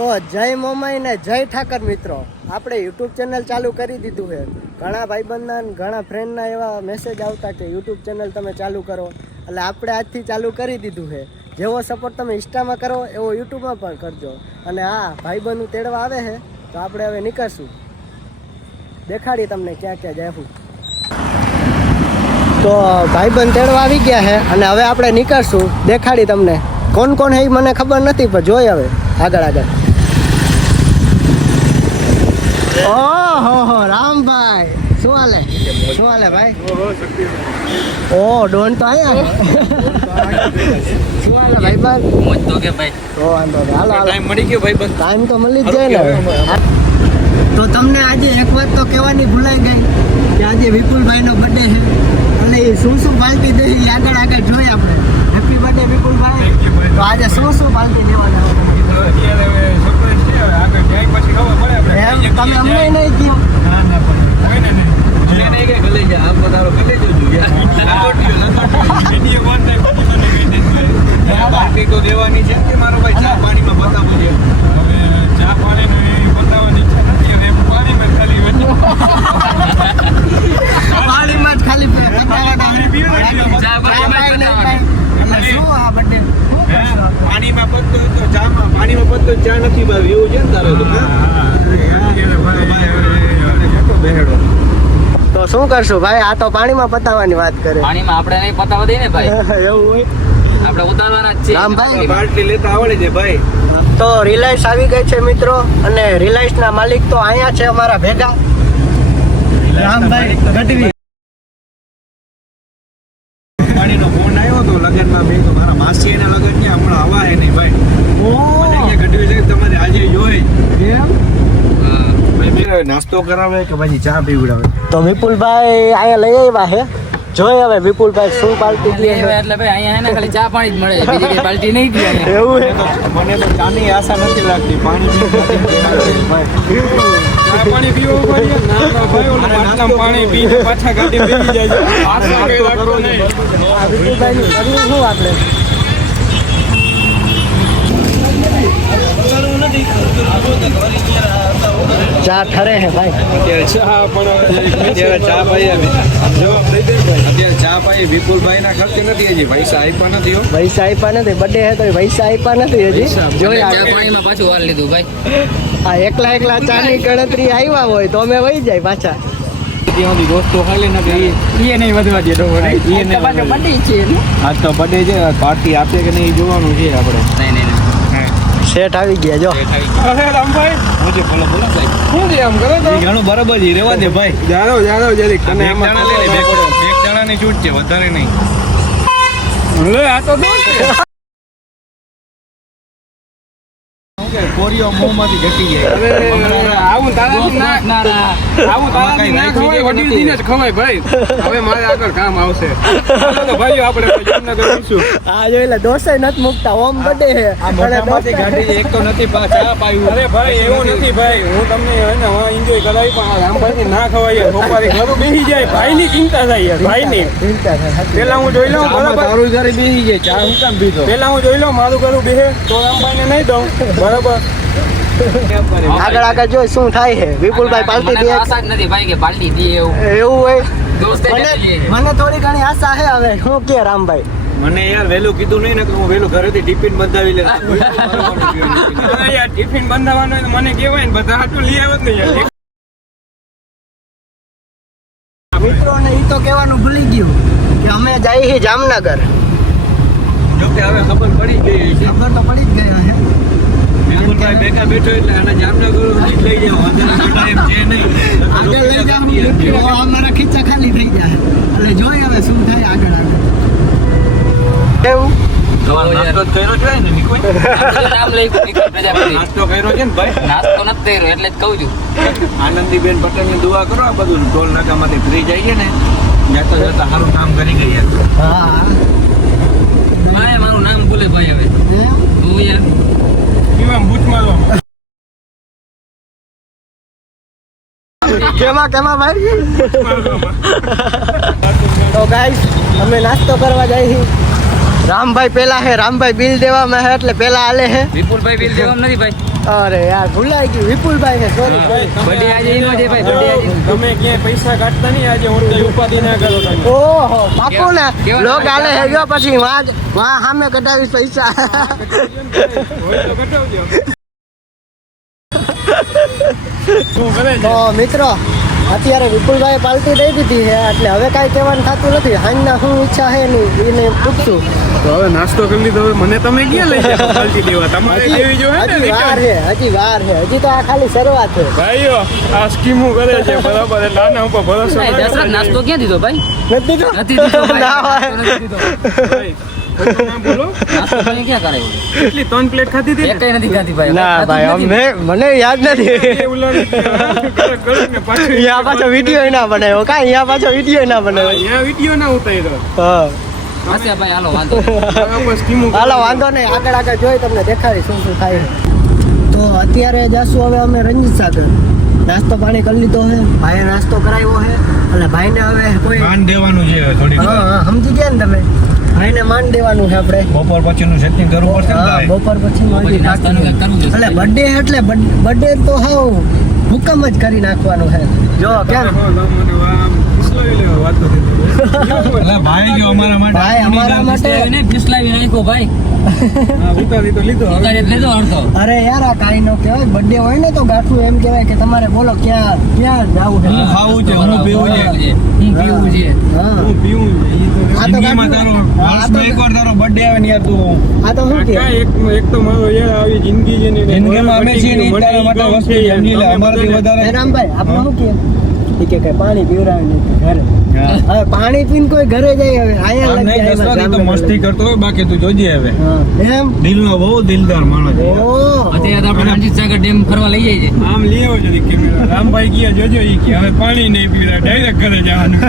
તો જય મોમાઈ ને જય ઠાકર મિત્રો, આપણે યુટ્યુબ ચેનલ ચાલુ કરી દીધું છે. ઘણા ભાઈબંધના ઘણા ફ્રેન્ડના એવા મેસેજ આવતા કે યુટ્યુબ ચેનલ તમે ચાલુ કરો, એટલે આપણે આજથી ચાલુ કરી દીધું છે. જેવો સપોર્ટ તમે ઇન્સ્ટામાં કરો એવો યુટ્યુબમાં પણ કરજો. અને હા, ભાઈબંધનું તેડવા આવે છે તો આપણે હવે નીકળશું, દેખાડી તમને ક્યાં ક્યાં જઈશું. તો ભાઈબંધ તેડવા આવી ગયા છે અને હવે આપણે નીકળશું, દેખાડી તમને. કોણ કોણ છે એ મને ખબર નથી, પણ જોઈ હવે આગળ આગળ. ઓહો રામભાઈ, શું હાલે ભાઈ? ઓ ડોન તો આયા. શું હાલે ભાઈબંધ? મોજ તો કે ભાઈ. તો વાંધો નહીં, હાલો ટાઈમ મળી ગયો ભાઈબંધ. ટાઈમ તો મળી જ જાય ને. તો તમને આજે એક વાત તો કહેવાની ભૂલાઈ ગઈ કે આજે વિપુલભાઈનો બર્થડે છે, અને એ શું પાર્ટી દે આગળ આગળ જોઈએ આપણે. હેપી બર્થડે વિપુલભાઈ. તો આજે શું પાર્ટી દેવાના? તમે અમને નહીં કહો. પાર્ટી તો દેવાની છે કે મારો ભાઈ ચા પાણીમાં બતાવો છે. હવે ચા પાણી બતાવવાની ઈચ્છા નથી, હવે પાણીમાં ખાલી પાણીમાં જ ખાલી પાણીમાં પત્તો તો ચામાં પાણીમાં પત્તો ચા નથી ભાઈ, એવું છે ને તારે તો. તો શું કરશું ભાઈ? આ તો પાણીમાં પતાવવાની વાત કરે. પાણીમાં આપણે નહીં પતાવવા દે ને ભાઈ. એવું હોય, આપણે ઉતારવાના જ છે. રામભાઈ બાટલી લેતા આવડે છે ભાઈ. તો રિલાયન્સ આવી ગઈ છે મિત્રો, અને રિલાયન્સ ના માલિક તો અહીંયા છે અમારા ભેગા, રામભાઈ ગઢવી. પાણીનો ફોન આવ્યો તો લગનમાં, મેં તો મારા માસી એના લગન છે હમણાં હવા હે નહીં ભાઈ. મને કે ગઢવી છે તમારે આજે જોઈ નાસ્તો કરાવે કે પછી ચા પીવડાવે. તો વિપુલભાઈ અહીંયા લઈ આવ્યા છે, જોઈ હવે વિપુલભાઈ શું પાર્ટી દે છે. એટલે ભાઈ અહીંયા હે ને ખાલી ચા પાણી જ મળે, બીજી કઈ પાર્ટી નહીં પીએ. એવું છે? મને તો ચાની આશા નથી લાગતી, પાણી ચા પાણી પીવો ભાઈ. નાના ભાઈ ઓલા માટલામાં પાણી પીને પાછા ગાડી બેસી જાય છે. આશા કઈ રાખતો નહીં. આ વિપુલભાઈનું કરવું શું આપણે? ચા ઠરે છે ભાઈ. અત્યારે ચા પાઈ અત્યારે ચા પાઈ વિપુલભાઈ ના ખર્ચે નથી, હજી પૈસા આપ્યા નથી. પૈસા આપ્યા નથી, બર્થડે છે તો પૈસા આપ્યા નથી હજી. જોઈ ચા પાણીમાં પાછું વાર લીધું ભાઈ. આ એકલા ચાની ગણતરી આવ્યા હોય તો અમે વહી જાય પાછા. દોસ્તો ખાલી નથી એ નહીં વધવા દે. આજ તો બર્થડે છે, પાર્ટી આપે કે નહીં જોવાનું છે આપણે. નહીં શેઠ આવી ગયા જો. રામભાઈ બોલો સાહેબ, શું છે આમ કરો તો ઘણું બરાબર છે, રેવા દે ભાઈ. જાણો જરીક તને એક જણાની છૂટ છે, વધારે નહીં. લે આ તો કોરીઓ મોંમાંથી ઘટી જાય. આવું તારાથી ના ખવાય, વડીલ દિને જ ખવાય ભાઈ. હવે મારે આગળ કામ આવશે તો ભાઈઓ આપણે આ જોઈ લે, દોસે નથી મૂકતા. ઓમ બર્થડે છે, એક તો નથી ચા પાયું. અરે ભાઈ એવું નથી ભાઈ, હું તમને એન્જોય કરાવી, પણ રામભાઈ ના ખવાય. સોપારી ઘરું બેસી જાય, ભાઈ ની ચિંતા થાય યાર. ભાઈ ની ચિંતા થાય. પેલા હું જોઈ લઉં બરાબર, તારું ઘરે બેસી જાય ચા હું કામ પીધો. પેલા હું જોઈ લઉં મારું ઘરું બેસે તો રામભાઈ ને નહીં દઉં બરાબર. આગળ જોઈ શું થાય છે. વિપુલભાઈ પાર્ટી દે આશા જ નથી ભાઈ કે પાર્ટી દે એવું હોય. દોસ્તે મને થોડી ઘણી આશા છે. હવે શું કે રામભાઈ? મને યાર વહેલું કીધું નહીં ને કે હું વહેલું ઘરેથી ટિફિન બંધાવી લે. યાર ટિફિન બંધાવવાનું હોય તો મને કહેવાય ને, બધા હાટું લઈ આવત ને યાર. મિત્રોને એ તો કહેવાનું ભૂલી ગયું કે અમે જઈએ છીએ જામનગર. જોકે હવે ખબર પડી ગઈ છે. ખબર તો પડી જ ગઈ છે. વિપુલભાઈ ભેગા બેઠો એટલે આને જામનગર લઈ જાવ. એમ છે નહીં આગળ લઈ જાવ, અમારા ખીચા ખાલી થઈ જાય. એટલે જોઈ હવે શું થાય આગળ કેવું. નાસ્તો કર્યો છે ને નિકોઈ? નામ લઈ પ્રજાપતિ. નાસ્તો કર્યો છે ને ભાઈ? નાસ્તો નથી કર્યો એટલે જ કહું છું. આનંદીબેન પટેલની દુઆ કરો. આ બધું ટોલ નાકામાંથી ફ્રી જઈએ ને જતા સારું કામ કરી ગયા. હા ભાઈ મારું નામ ભૂલે ભાઈ. હવે હું યાર કેવા બૂચ મારો કેમાં ભાઈ. તો ગાઈસ અમે નાસ્તો કરવા જઈએ છીએ રામભાઈ પેલા હે, રામભાઈ બિલ દેવામાં હે એટલે પેલા આલે હે. વિપુલભાઈ બિલ દેવામાં નથી ભાઈ. અરે યાર ભૂલાઈ ગયું, વિપુલભાઈ હે, સોરી. બર્થડે આજે એનો છે ભાઈ, બર્થડે આજે. તમે ક્યાંય પૈસા કાઢતા નહીં આજે હું કઈ ઉપાધિ ના કરો તમે. ઓહો બાપુ ને કેવા લોક આલે હે ગયો પછી વાં સામે કઢાવીશ પૈસા. હોય તો કટાવજો. શું કરે છે? તો મિત્રો અત્યારે વિપુલભાઈ પાર્ટી દઈ દીધી છે એટલે હવે કાંઈ કહેવાનું થતું નથી. હાંજના શું ઈચ્છા છે એની એને પૂછશું. તો હવે નાસ્તો કરી લીધો, હવે મને તમે ક્યાં લઈ જાઓ પાલટી દેવા? તમારે લેવી જોઈએ ને હજી વાર છે, હજી વાર છે, હજી તો આ ખાલી શરૂઆત છે. ભાઈઓ આ સ્કીમો કરે છે બરાબર, એટલે આના ઉપર ભરોસો ભાઈ, ના દશરથ નાસ્તો ક્યાં દીધો ભાઈ? નથી દીધો? નથી દીધો ભાઈ. ના હોય. નથી દીધો. ભાઈ, ખોટું ના બોલો. નાસ્તો તમે ક્યાં કરાવ્યો? કેટલી 3 પ્લેટ ખાધી હતી ને? એકેય નથી ખાધી ભાઈ. ના ખાધું ભાઈ જ નથી. મને યાદ નથી. એ ઉલાળી ગયા. કડક ને પાછું અહીંયા પાછો વિડીયો ના બનાવ્યો કા? અહીંયા પાછો વિડીયો ના બનાવ્યો. અહીંયા વિડીયો ના ઉતાર્યો. હા હશે ભાઈ, હાલો વાંધો નહીં. બરાબર સ્કીમો કરે હાલો છે. વાંધો નહીં, આગળ આગળ જોઈ તમને દેખાડી શું શું થાય. તો અત્યારે જાશું હવે અમે રંજીત સાગર. નાસ્તો પાણી કરી લીધો છે, ભાઈએ નાસ્તો કરાવ્યો છે એટલે ભાઈને હવે કોઈ માન દેવાનું છે થોડી હા હા સમજી ગયા ને તમે, ભાઈને માન દેવાનું છે આપણે. બપોર પછીનું સેટિંગ કરવું પડશે ને હા તારે? બપોર પછી પછી નાસ્તાનું કંઈક કરવું જોઈશે. એટલે બર્થડે એટલે બર્થડે તો હાવ હુકમ જ કરી નાખવાનું છે. જો કેમ અલા ભાઈ જો અમારા માટે ભાઈ અમારા માટે ફિસલાવી નહીં, ફિસલાવી નાખ્યો ભાઈ. ઉતારી તો લીધો હવે. ઉતારી જ લીધો અડધો. અરે યાર આ કાંઈ નો કહેવાય. બર્થડે હોય ને તો ગાંઠું એમ કહેવાય કે તમારે બોલો ક્યાં ક્યાં જાવું છે. હું ખાવું છે, હું પીવું છે. હું પીવું છે. હા હું પીવું છે. ઈ તો આ તો જિંદગીમાં તારો વર્ષમાં એકવાર તારો બર્થડે આવે ને યાર તું આ તો શું કે એક તો મારો યાર આવી જિંદગી છે ને જિંદગીમાં અમે છીએ ને ઈ તારા માટે વસ્તુ સમજી લે અમારાથી વધારે હે રામભાઈ આપણે શું કહે ઈ કે પાણી પીવડાવે નહીં ઘરે. હવે પાણી પીને કોઈ ઘરે જાય હવે આયા આમ નહીં લગી દસવા, ઈ તો મસ્તી કરતો હોય, બાકી તું જોજે હવે એમ દિલનો બહુ દિલદાર માણસ છે યાર. ઓહ અત્યારે તો આપણે રણજીત સાગર ડેમ ફરવા લઈ જઈએ છીએ. આમ લઈ આવજો ઈ કેમેરા. રામભાઈ ગયા જોજો ઈ કે હવે પાણી નહીં પીવડાવે, ડાયરેક્ટ ઘરે જવાનું.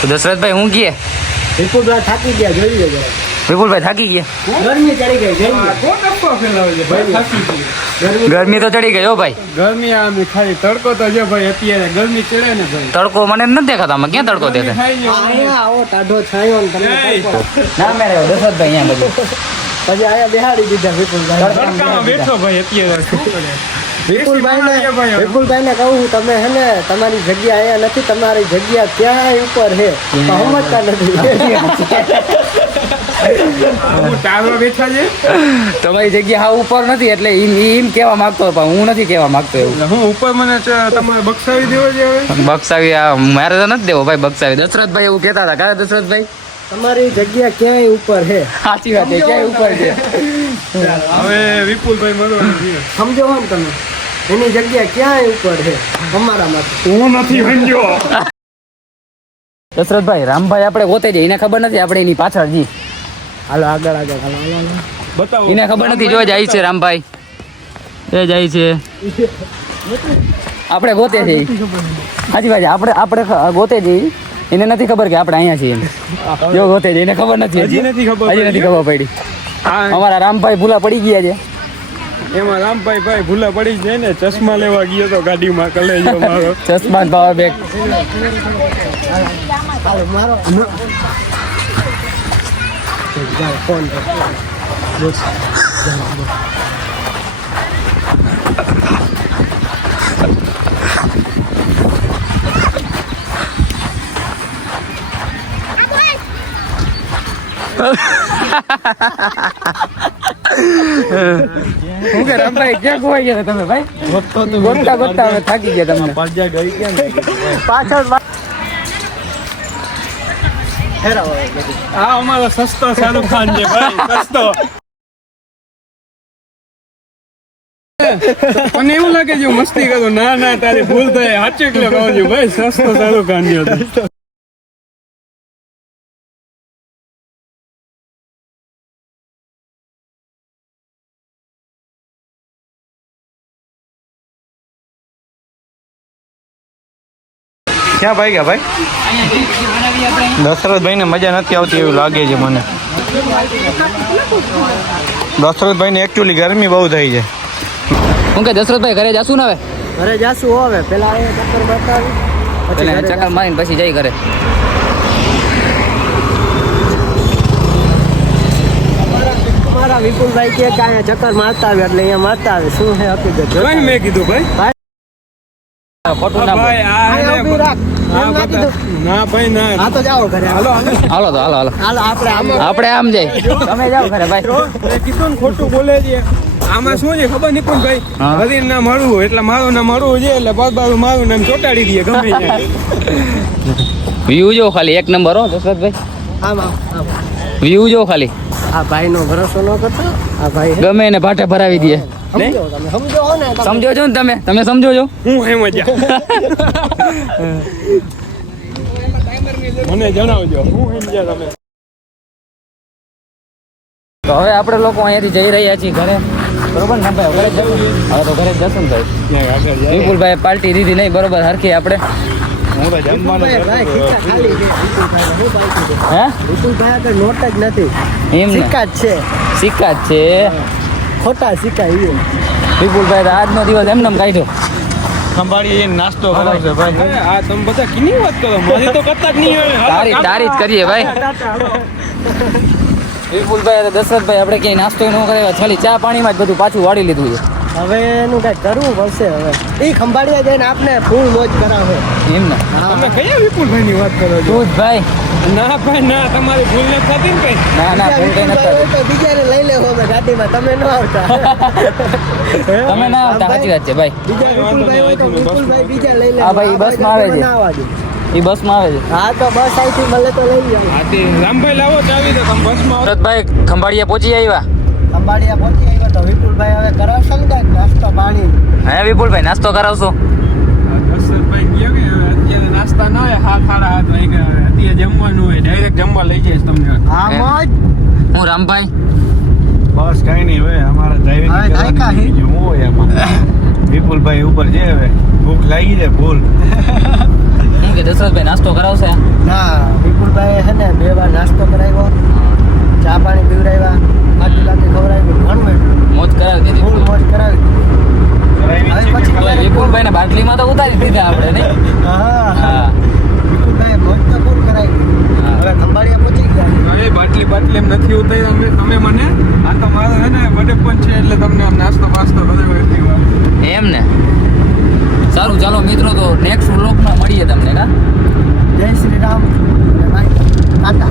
તો દશરથભાઈ હું કીએ? વિપુલભાઈ થાકી ગયા જોઈ લેજો. વિપુલભાઈ થાકી ગયા. ગરમી ચડી ગઈ ગરમી કોણ અફવા ફેલાવે છે ભાઈ? થાકી ગયું. ગરમી તો ચડી ગઈ હો ભાઈ. ગરમી આમ ખાલી તડકો તો જો ભાઈ અત્યારે ગરમી ચડે ને ભાઈ. તડકો મને નથી દેખાતો, આમાં ક્યાં તડકો દેખાય? ખાઈ ગયો. અહીંયા આવો ટાઢો છાંયો ને તમને જય. તડકો. ના મેળે દશરથભાઈ અહીંયા બધું. પછી આયા બેહાડી દીધા વિપુલભાઈ. તડકામાં બેઠો ભાઈ અત્યારે શું કરે? વિપુલભાઈને કહું છું તમે હે ને તમારી જગ્યા અહીંયા નથી, તમારી જગ્યા ક્યાંય ઉપર છે પણ સમજતા નથી. હું ટાવર બેઠા છે. તમારી જગ્યા હા ઉપર નથી એટલે એમ કેવા માંગતો પણ હું નથી કેવા માંગતો એવું. હું ઉપર મને તમારે બક્ષાવી દેવો છે હવે. બક્ષાવી આ મારે તો નથી દેવો ભાઈ બક્ષાવી. દશરથભાઈ એવું કહેતા હતા કાં દશરથભાઈ? તમારી જગ્યા ક્યાંય ઉપર છે. સાચી વાત છે, ક્યાંય ઉપર છે. હવે વિપુલભાઈ મળવાનું છે. સમજો હો ને તમે એની જગ્યા ક્યાંય ઉપર છે અમારા માટે. હું નથી સમજો. દશરથભાઈ રામભાઈ આપણે ગોતે જઈએ, એને ખબર નથી આપણે એની પાછળ જી. હાલો આગળ આગળ હાલો હાલો બતાવો. એને ખબર નથી, જો જાય છે રામભાઈ એ જાય છે. આપણે ગોતે જઈએ. સાચી વાત છે, આપણે ગોતે જઈએ, એને નથી ખબર કે આપણે અહીંયા છીએ એમ. જો ગોતે જઈએ, એને ખબર નથી હજી નથી ખબર હજી નથી પડી. ખબર પડી. આ અમારા રામભાઈ ભૂલા પડી ગયા છે. એમાં રામભાઈ ભૂલા પડી જાય ને, ચશ્મા લેવા ગયો તો ગાડીમાં કલેજો મારો. ચશ્મા પાવર બેગ. હાલો મારો જાઓ ફોન કરો. બસ હું કે રામભાઈ ક્યાં ખોવાઈ ગયા તમે ભાઈ? ગોતતા ગોતતા હવે થાકી ગયા તમને. પાછળ હેરાવો બધું. આ અમારો સસ્તો શાહરુખ ખાન છે ભાઈ, સસ્તો. મને એવું લાગે છે હું મસ્તી કરું. ના ના તારી ભૂલ થાય. સાચું એટલે કહું છું ભાઈ, સસ્તો શાહરુખ ખાન છે. ક્યાં ભાઈ ગયા ભાઈ? દશરથભાઈ ને મજા નથી આવતી એવું લાગે છે મને. દશરથભાઈ ને એકચ્યુઅલી ગરમી બહુ થઈ છે. હું કે દશરથભાઈ ઘરે જાશું ને હવે ઘરે જાશું હવે પેલા અહીંયા ચક્કર બતાવી પછી પેલા ઘરે ચક્કર જાશું. મારીને પછી જઈ ઘરે અમારા વિપુલભાઈ કે અહીંયા ચક્કર મારતા આવે એટલે અહીંયા મારતા આવે શું છે હકીકત કઈ મેં કીધું ભાઈ ખોટું ના બોલ. ભાઈ આ અહીંયા એને ઊભી રાખ. હા, એમ ના બધા- કીધું. ના ભાઈ ના હા તો જાઓ ઘરે હાલો હાલો હાલો તો હાલો હાલો હાલો આપણે આમાં આપણે આમ જઈ તમે જાઓ ઘરે ભાઈ મેં કીધું ને ખોટું બોલે છે આમાં શું છે ખબર નહીં પણ ભાઈ હા. હરીર ના મળવું એટલે મારું ના મળવું છે એટલે બાબા મારું નામ ચોટાડી દઈએ ગમે ત્યાં. વ્યૂ જો ખાલી એક નંબર હો દશરથભાઈ આમ વ્યૂ જો ખાલી આ ભાઈનો ભરોસો ન કરતો આ ભાઈ હે. ગમે એને ભાટે ભરાવી દે સમજો તમે સમજો હો ને તમે. સમજો છો ને તમે સમજો છો હું હે મજા મને જણાવજો હું સમજ્યા તમે તો હવે આપણે લોકો અહીંયાથી જઈ રહ્યા છીએ ઘરે બરોબર ને ભાઈ ઘરે જ જશું હવે તો ઘરે જ જશું ને ભાઈ ક્યાંક આગળ જાય વિપુલભાઈ પાર્ટી દીધી નહીં બરોબર હરખી આપણે હું તો જમવાનું ભાઈ ખીચા ખાલી છે. વિપુલભાઈને શું પાઇતું છે? હે વિપુલભાઈ આગળ નોટ જ નથી એમ ને સિક્કા જ છે સિક્કા જ છે ખોટા સિક્કા એ વિપુલભાઈ તો આજનો દિવસ એમને એમ કાઢ્યો સંભાળી નાસ્તો કરાવશે ભાઈ આ તમે બધા કિની વાત કરો મારી તો કરતા જ નહીં હોય તારી જ કરીએ ભાઈ વિપુલભાઈ અને દશરથભાઈ આપણે ક્યાંય નાસ્તો ન કરાવ્યા ખાલી ચા પાણીમાં જ બધું પાછું વાળી લીધું છે હવે એનું કઈ કરવું પડશે હવે એ ખંભાળિયા જઈને આપને ફૂલ મોજ કરાવે એમ ને તમે કયા વિપુલભાઈ ની વાત કરો છો તું જ ભાઈ ના ભાઈ ના તમારી ભૂલ ન થતી ને કઈ ના ના ભૂલ કઈ નથી થતી. તો બીજાને લઈ લેવો અમે ગાડીમાં તમે ન આવતા તમે ના આવતા સાચી વાત છે ભાઈ બીજા વિપુલભાઈ હોય તો વિપુલભાઈ બીજા લઈ લે હા ભાઈ, ઈ બસમાં આવે છે. એ બસમાં આવે છે હા તો બસ અહીંથી મળે તો લઈ જાવ હા તે રામભાઈ લાવો ચાવી તો તમે બસમાં આવો. દશરથભાઈ ખંભાળિયા પહોંચી આવ્યા ખંભાળિયા પહોંચી આવ્યો તો વિપુલભાઈ હવે કરાવશે ને કાંઈક નાસ્તો પાણી હે વિપુલભાઈ નાસ્તો કરાવશો દશરથભાઈ કહે કે અત્યારે નાસ્તા ના હોય હાથ સાડા હાથ વાગે અત્યારે જમવાનું હોય ડાયરેક્ટ જમવા લઈ જઈશ તમને હા એમ. મોજ હું રામભાઈ બસ કઈ નહીં હોય અમારે હવે દાયકા હે. હું હોય એમાં વિપુલભાઈ ઉપર છે હવે ભૂખ લાગી જાય ભૂલ હું કે દશરથભાઈ નાસ્તો કરાવશે ના વિપુલભાઈ હે ને 2 વાર નાસ્તો કરાવ્યો ચા પાણી પીવડાવ્યા બાકી ખવડાવ્યું ઘણું એટલું મોજ કરાવી ફૂલ દીધી મોજ કરાવી કરાવી હવે છે પછી કે કલાક વિપુલભાઈ ને બાટલીમાં તો ઉતારી દીધા આપણે નહીં હા હા વિપુલભાઈ મોજ તો ફૂલ કરાવી હા. હવે ખંભાળિયા પહોંચી ગયા હવે બાટલી એમ નથી ઉતારી તમે મને આ તો મારો હે ને બર્થડે પણ છે એટલે તમને આમ નાસ્તો બાસ્તો કરાવ્યો એટલી વાર એમ ને સારું ચાલો મિત્રો તો નેક્સ્ટ વ્લોગમાં મળીએ તમને કા જય શ્રી રામ અને બાય ટાટા